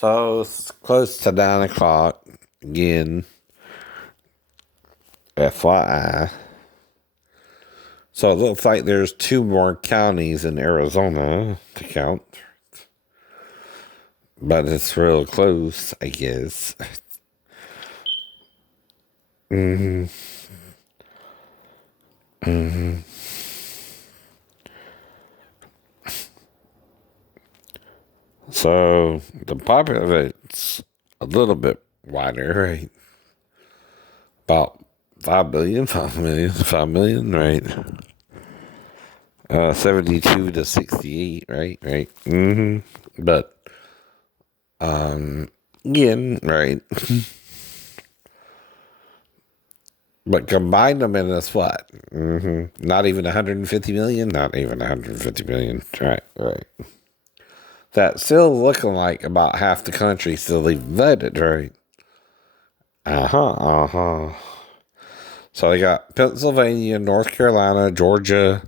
So it's close to 9 o'clock again. FYI. So it looks like there's 2 more counties in Arizona to count. But it's real close, I guess. hmm hmm So the populate's a little bit wider, right? About 5 billion, 5 million, 5 million, right? 72 to 68, right? Right. But, again, right? But combine them and it's what? Not even 150 million? Not even 150 million. Right, right. That's still looking like about half the country still even voted, right? Uh-huh. So they got Pennsylvania, North Carolina, Georgia,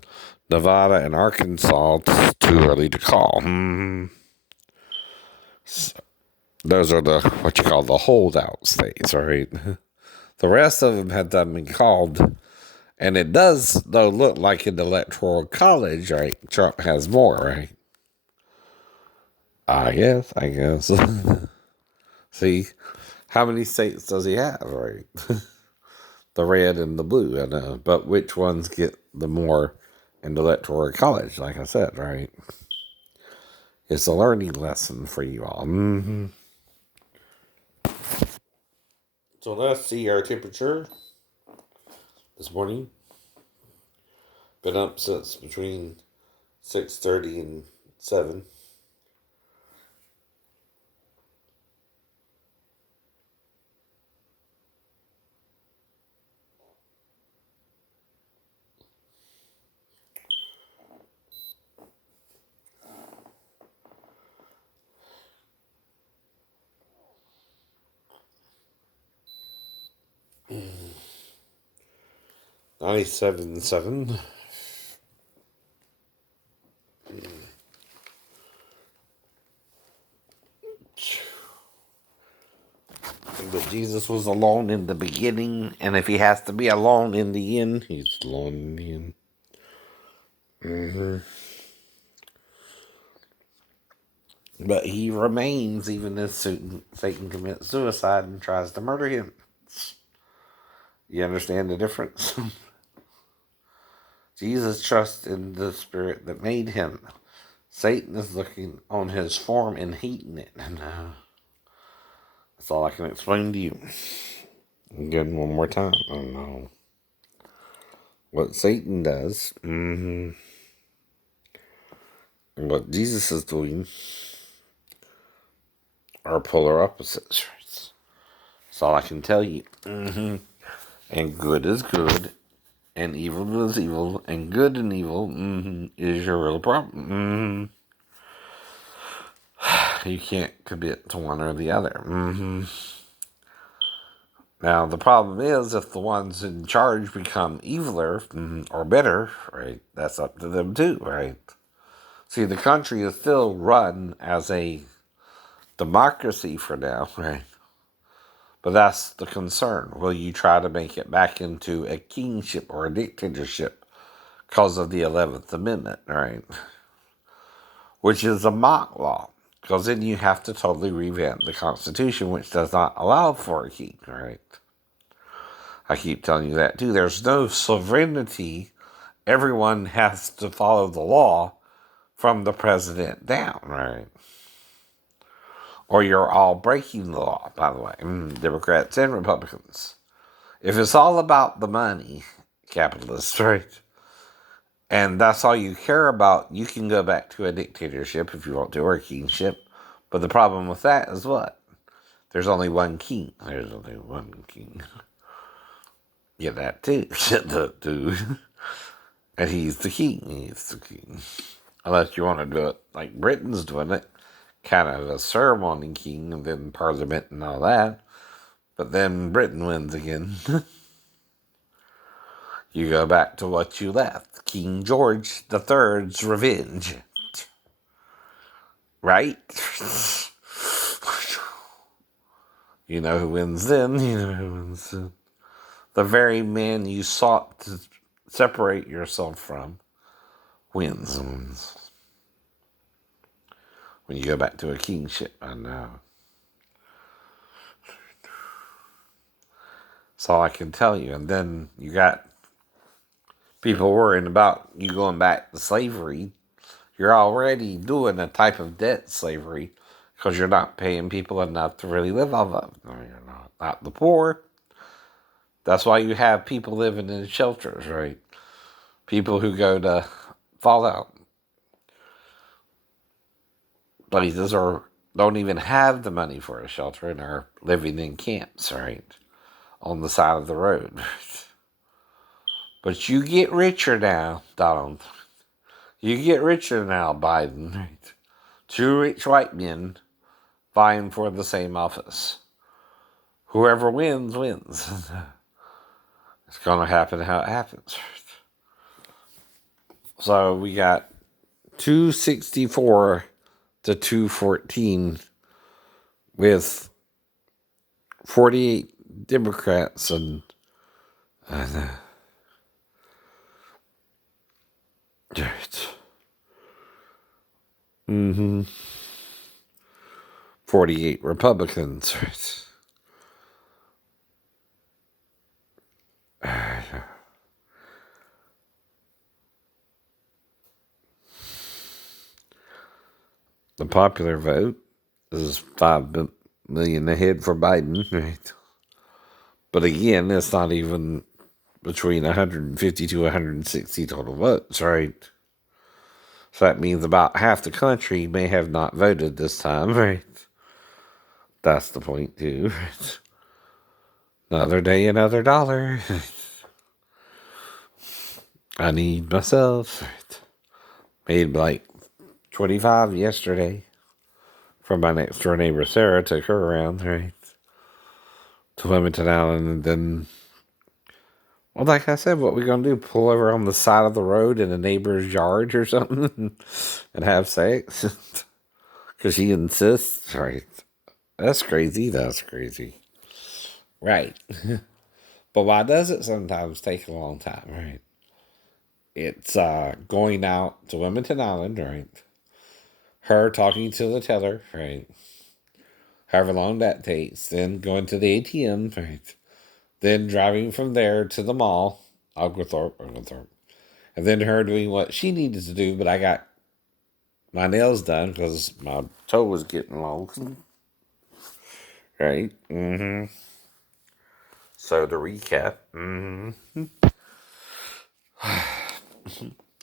Nevada, and Arkansas. It's too early to call. Those are the what you call the holdout states, right? The rest of them have not been called, and it does though look like in the electoral college, right? Trump has more, right? I guess. See, how many states does he have, right? The red and the blue, I know. But which ones get the more in the electoral college? Like I said, right? It's a learning lesson for you all. So let's see our temperature this morning. Been up since between 6:30 and 7. Mm. 97.7. But Jesus was alone in the beginning, and if he has to be alone in the end, he's alone in the end. But he remains even as Satan commits suicide and tries to murder him. You understand the difference? Jesus trusts in the spirit that made him. Satan is looking on his form and hating it. And that's all I can explain to you. Again, one more time. I don't know what Satan does. And what Jesus is doing are polar opposites. That's all I can tell you. And good is good, and evil is evil, and good and evil is your real problem. You can't commit to one or the other. Now, the problem is if the ones in charge become eviler or better, right, that's up to them too, right? See, the country is still run as a democracy for now, right? But that's the concern. Will you try to make it back into a kingship or a dictatorship because of the 11th Amendment, right? Which is a mock law. Because then you have to totally revamp the Constitution, which does not allow for a king, right? I keep telling you that too. There's no sovereignty. Everyone has to follow the law from the president down, right? Or you're all breaking the law, by the way, Democrats and Republicans. If it's all about the money, capitalists, right? And that's all you care about, you can go back to a dictatorship if you want to, or a kingship. But the problem with that is what? There's only one king. There's only one king. Yeah, that too. And he's the king. He's the king. Unless you want to do it like Britain's doing it, kind of a ceremony king and then parliament and all that. But then Britain wins again. You go back to what you left. King George III's revenge. Right? You know who wins then? You know who wins then. The very man you sought to separate yourself from wins. When you go back to a kingship, I know. That's all I can tell you. And then you got people worrying about you going back to slavery. You're already doing a type of debt slavery because you're not paying people enough to really live off of. No, you're not. Not the poor. That's why you have people living in shelters, right? People who go to fallout places or don't even have the money for a shelter and are living in camps, right? On the side of the road. But you get richer now, Donald. You get richer now, Biden. Right? Two rich white men vying for the same office. Whoever wins, wins. It's going to happen how it happens. So we got 264 to 214 with 48 Democrats and right. 48 Republicans. Right. The popular vote is 5 million ahead for Biden, right? But again, it's not even between 150 to 160 total votes, right? So that means about half the country may have not voted this time, right? That's the point, too. Right? Another day, another dollar. I need myself. Right? Made like 25 yesterday from my next door neighbor, Sarah. Took her around, right? To Wilmington Island, and then, well, like I said, what we gonna do? Pull over on the side of the road in a neighbor's yard or something and have sex? Because she insists, right? That's crazy. That's crazy. Right. But why does it sometimes take a long time, right? It's going out to Wilmington Island, right? Her talking to the teller, right? However long that takes. Then going to the ATM, right? Then driving from there to the mall, Oglethorpe. And then her doing what she needed to do, but I got my nails done because my toe was getting long. Right? So to recap,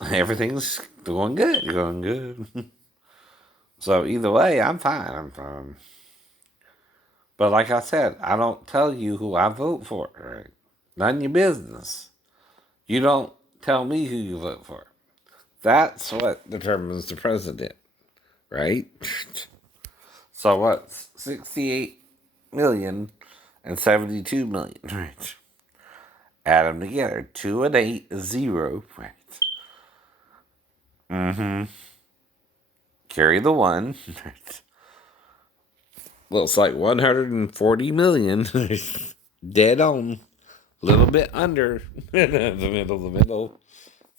everything's going good. Going good. So either way, I'm fine. I'm fine. But like I said, I don't tell you who I vote for. Right? None of your business. You don't tell me who you vote for. That's what determines the president, right? So what's 68 million and 72 million, right? Add them together. 2 and 8 is 0, right? Carry the 1, right? Looks like 140 million. Dead on. Little bit under the middle.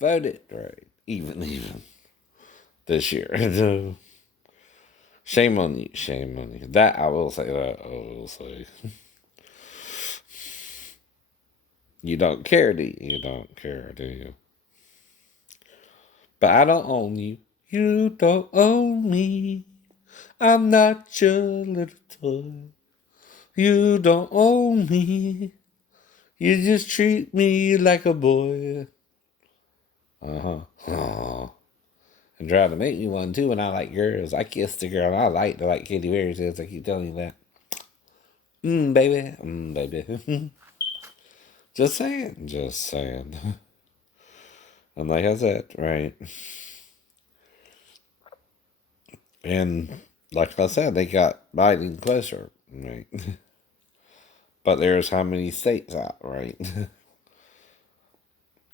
Voted, right? Even this year. So, shame on you. Shame on you. That I will say. That I will say. You don't care, do you? You don't care, do you? But I don't own you. You don't own me. I'm not your little toy. You don't own me. You just treat me like a boy. Oh. And try to make me one too, and I like girls. I kissed a girl I liked, like Katy Perry says. I keep telling you that. Baby. Baby. Just saying. Just saying. And like I said, right. And like I said, they got Biden closer, right? But there's how many states out, right?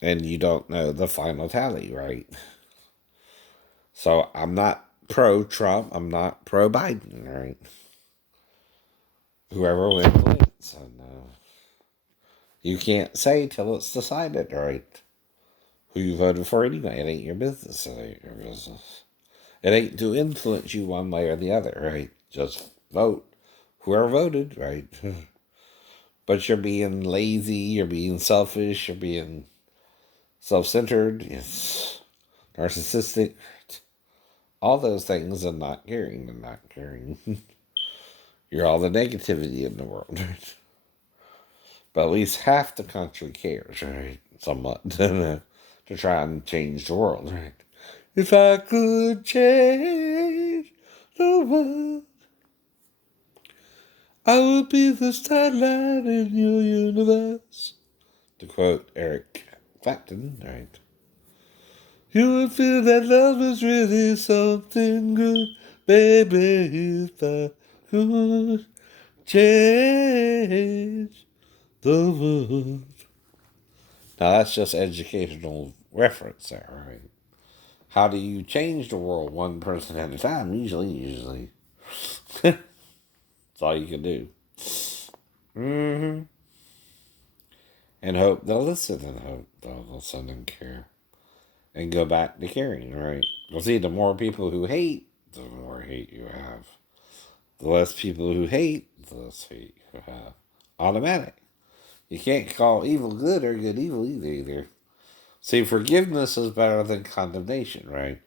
And you don't know the final tally, right? So I'm not pro Trump. I'm not pro Biden, right? whoever wins. And you can't say till it's decided, right? Who you voted for anyway. It ain't your business. It ain't your business. It ain't to influence you one way or the other, right? Just vote. Whoever voted, right? But you're being lazy, you're being selfish, you're being self-centered, yes, narcissistic, all those things, and not caring and not caring. You're all the negativity in the world, right? But at least half the country cares, right? Somewhat to try and change the world, right? If I could change the world, I would be the starlight in your universe. To quote Eric Clapton, right? You would feel that love is really something good, baby, if I could change the world. Now that's just educational reference there, right? How do you change the world one person at a time? Usually. That's all you can do. Mm-hmm. And hope they'll listen and hope they'll listen and care. And go back to caring, right? Well, see, the more people who hate, the more hate you have. The less people who hate, the less hate you have. Automatic. You can't call evil good or good evil either. See, forgiveness is better than condemnation, right?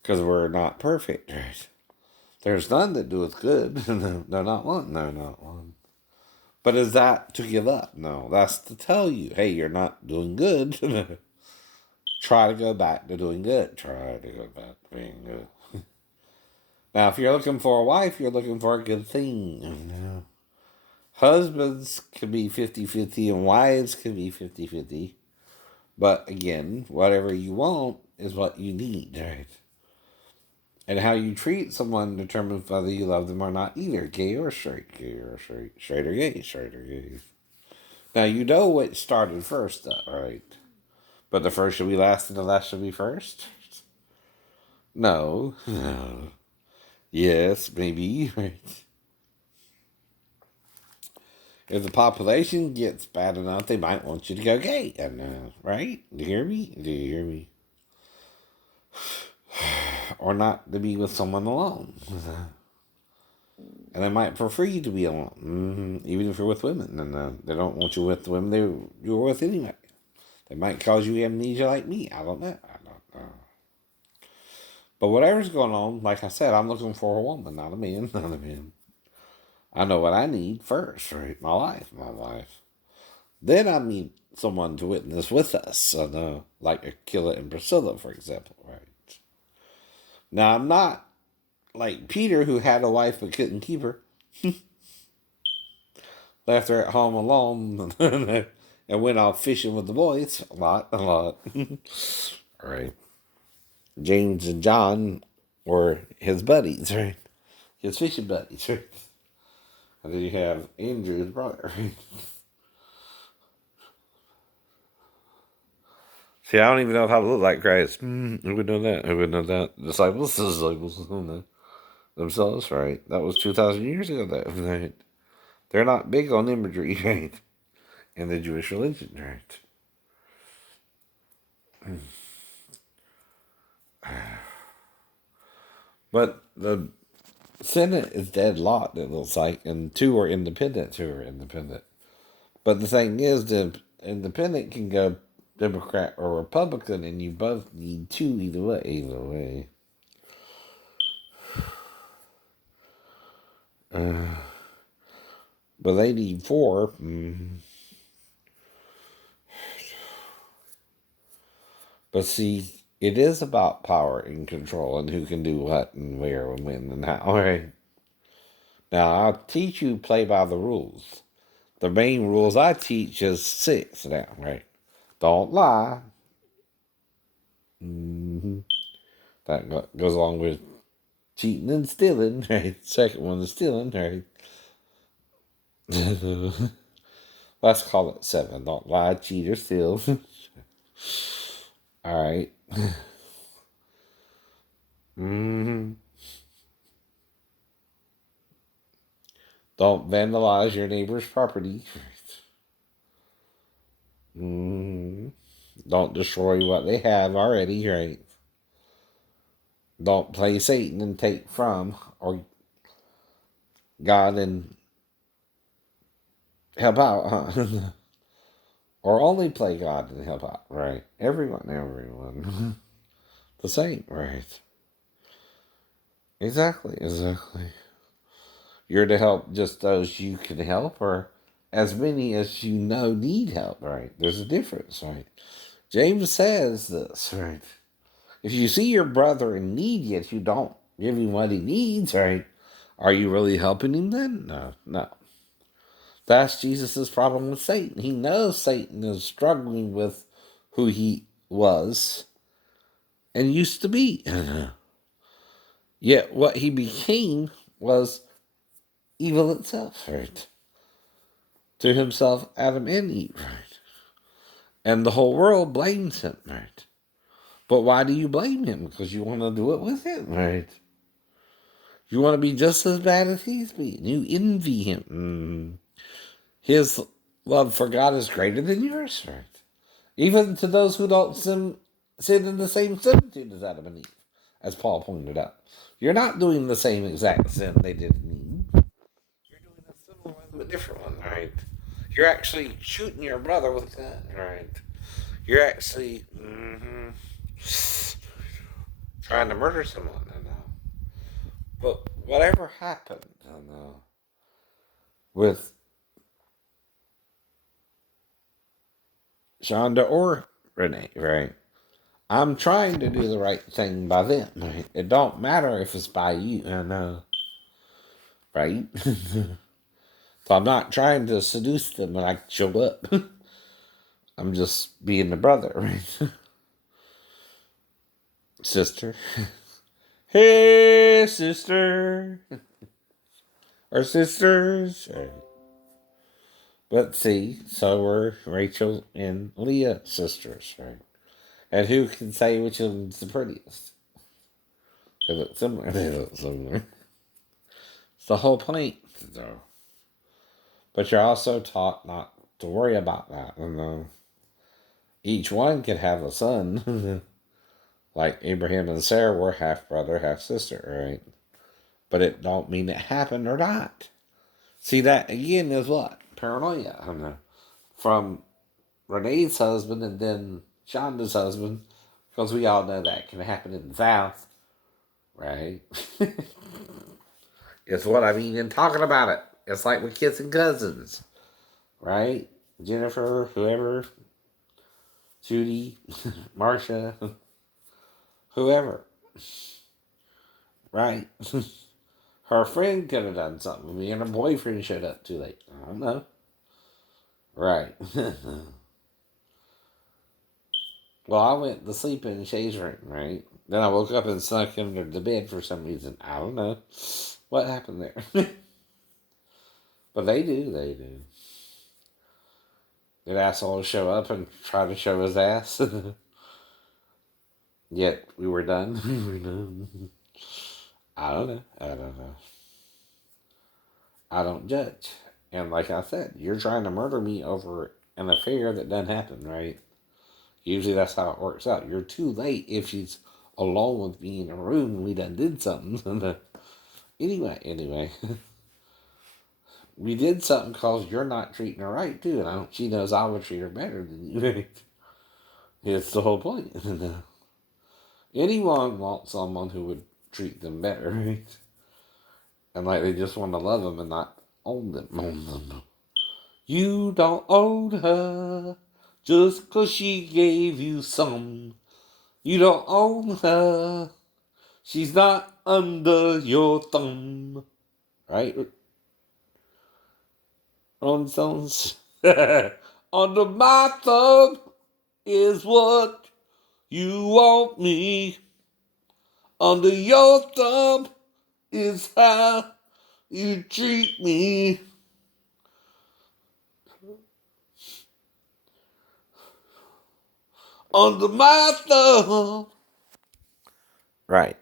Because we're not perfect, right? There's none that doeth good. They're not one. They're not one. But is that to give up? No, that's to tell you, hey, you're not doing good. Try to go back to doing good. Try to go back to being good. Now, if you're looking for a wife, you're looking for a good thing. Husbands can be 50-50 and wives can be 50-50. But again, whatever you want is what you need, right? And how you treat someone determines whether you love them or not either. Gay or straight. Gay or straight. Straight or gay. Straight or gay. Now, you know what started first, though, right? But the first should be last and the last should be first? No. No. Yes, maybe. Right. If the population gets bad enough, they might want you to go gay. And, right? Do you hear me? Do you hear me? Or not to be with someone alone. And they might prefer you to be alone, even if you're with women. And they don't want you with the women you were with anyway. They might cause you amnesia like me. I don't know. I don't know. But whatever's going on, like I said, I'm looking for a woman, not a man. Not a man. I know what I need first, right? My life. Then I need someone to witness with us, like Aquila and Priscilla, for example, right? Now, I'm not like Peter, who had a wife but couldn't keep her, left her at home alone, and went off fishing with the boys. A lot. All right. James and John were his buddies, right? His fishing buddies, right? And then you have Andrew, his brother, right? See, I don't even know how to look like Christ. Who would know that? Who would know that? Disciples don't know themselves, right? That was 2,000 years ago. Right? They're not big on imagery, right? In the Jewish religion, right? But the Senate is deadlocked, it looks like, and two are independent. But the thing is, the independent can go Democrat or Republican, and you both need two either way. Either way. But they need four. But see, it is about power and control and who can do what and where and when and how, right? Now, I'll teach you play by the rules. The main rules I teach is 6 now, right? Don't lie. That goes along with cheating and stealing, right? Second one is stealing, right? Let's call it 7. Don't lie, cheat, or steal. All right. Don't vandalize your neighbor's property. Mm. Don't destroy what they have already, right? Don't play Satan and take from, or God and help out, huh? Or only play God and help out, right? Everyone. The same, right? Exactly. You're to help just those you can help, or as many as you know need help, right? There's a difference, right? James says this, right? If you see your brother in need yet you don't give him what he needs, right? Are you really helping him then? No. That's Jesus' problem with Satan. He knows Satan is struggling with who he was and used to be. Yet what he became was evil itself, right? To himself, Adam and Eve, right? And the whole world blames him, right? But why do you blame him? Because you want to do it with him, right? You want to be just as bad as he's been. You envy him. His love for God is greater than yours, right? Even to those who don't sin in the same similitude as Adam and Eve, as Paul pointed out. You're not doing the same exact sin they did in Eve. You're doing a similar one, but a different one, right? You're actually shooting your brother with a gun, right? You're actually trying to murder someone, I know. But whatever happened, I know, with Shonda or Renee, right? I'm trying to do the right thing by them. Right? It don't matter if it's by you, I know, right? So I'm not trying to seduce them when I show up. I'm just being the brother, right? Sister. Hey, sister. Or sisters. But see, so were Rachel and Leah sisters, right? And who can say which one's the prettiest? They look similar. They look similar. It's the whole point, though. But you're also taught not to worry about that. And each one could have a son. Like Abraham and Sarah were half brother, half sister, right? But it don't mean it happened or not. See, that again is what? Paranoia. I don't know. From Renee's husband and then Shonda's husband, because we all know that can happen in the South, right? It's what I mean in talking about it. It's like with kissing cousins, right? Jennifer, whoever, Judy, Marcia, whoever, right? Her friend could have done something. Me and her boyfriend showed up too late. I don't know. Right. Well, I went to sleep in Shay's room, right? Then I woke up and snuck under the bed for some reason. I don't know what happened there. But they do. Did asshole show up and try to show his ass? Yet we were done. We were done. I don't know. I don't judge. And like I said, you're trying to murder me over an affair that doesn't happen, right? Usually that's how it works out. You're too late if she's alone with me in a room and we done did something. anyway. We did something because you're not treating her right, too. And she knows I would treat her better than you, right? It's the whole point. Anyone wants someone who would treat them better, right? And like they just want to love them and not own them. You don't own her just 'cause she gave you some. You don't own her. She's not under your thumb. Right? Rolling Stones? Under my thumb is what you want me. Under your thumb is how you treat me. Under my thumb. Right.